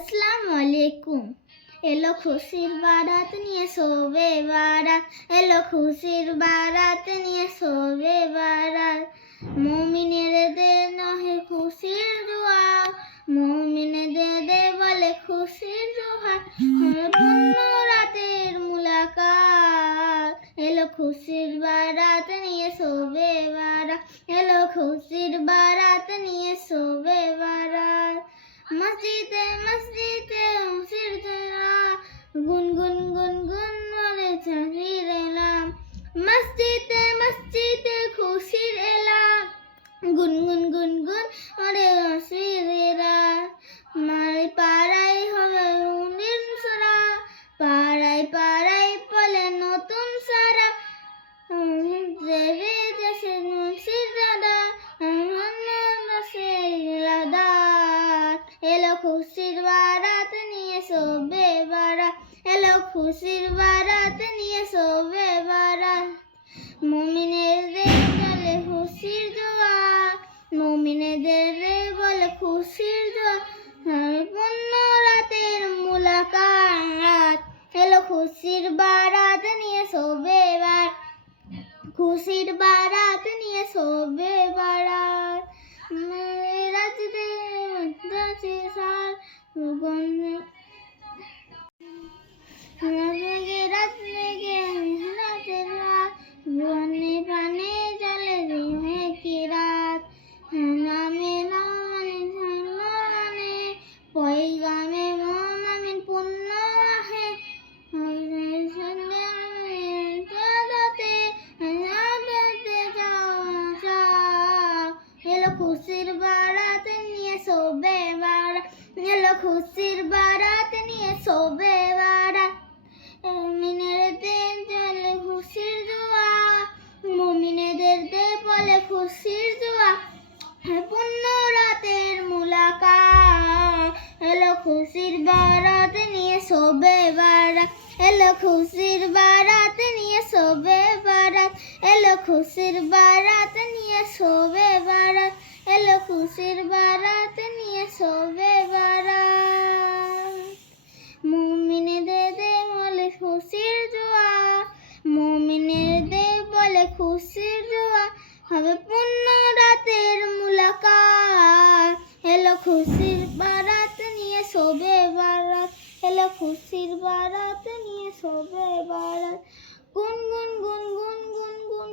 আসসালামু আলাইকুম। এলো খুশির বারাত নিয়ে শোবে বারাত, এলো খুশির বারাত নিয়ে শোবে বারাত। মুমিনের দে নহে খুশির দোয়া, মুমিনদের দে বলে খুশির জোহার। পূর্ণ রাতের মুলাকাত, এলো খুশির বারাত নিয়ে শোবে বারাত, এলো খুশির বারাত নিয়ে শোবে বারাত। মসজিদে মসজিদে খুশির ধারা, গুনগুন গুনগুন বলে চাঁদির এলাম। মসজিদে মসজিদে খুশির এলাম, গুনগুন গুনগুন বলে খুশির এলাম। মারে পাড়ায় হবে উনির সারা, পাড়ায় পাড়ায় বলে নতুন সারা। দেবে দেশে খুশির দাদা, এলো খুশির বারাত নিয়ে শোবে বারাত, এলো খুশির বারাত নিয়ে শোবে বারাত। মুমিনদের বলে খুশির দোয়া, মুমিনদের বলে খুশির দোয়া। পূর্ণ রাতের মুলাকাত, এলো খুশির বারাত নিয়ে শোবে বারাত, খুশির বারাত নিয়ে শোবে বারাত। রাজদে মধ্যে সার গন্ধে রাত লেগে রাতের রাত, বনে প্রাণে জলে জমে কি রাত। নামে নামে মানে পয়গামে মোমিন পূর্ণ আহে, এলো খুশির বারাত নিয়ে শোবে বারাত, এলো খুশির বারাত নিয়ে শোবে বারাত। মুমিনের দিন চলে খুশির দোয়া, মুমিনদের দে বলে খুশির দোয়া। পূর্ণ রাতের মুলাকাত, এলো খুশির বারাত নিয়ে শোবে বারাত, এলো খুশির বারাত নিয়ে শোবে বারাত, এলো খুশির বারাত নিয়ে শোবে বারাত, এলো খুশির বারাত নিয়ে শোবে বারাত। মুমিনদের দে বলে খুশির দোয়া, মুমিনদের বলে খুশির দোয়া। হবে পূর্ণ রাতের মুলাকাত, এলো খুশির বারাত নিয়ে শোবে বারাত, এলো খুশির বারাত নিয়ে শোবে বারাত। গুন গুন গুন গুন গুন গুন।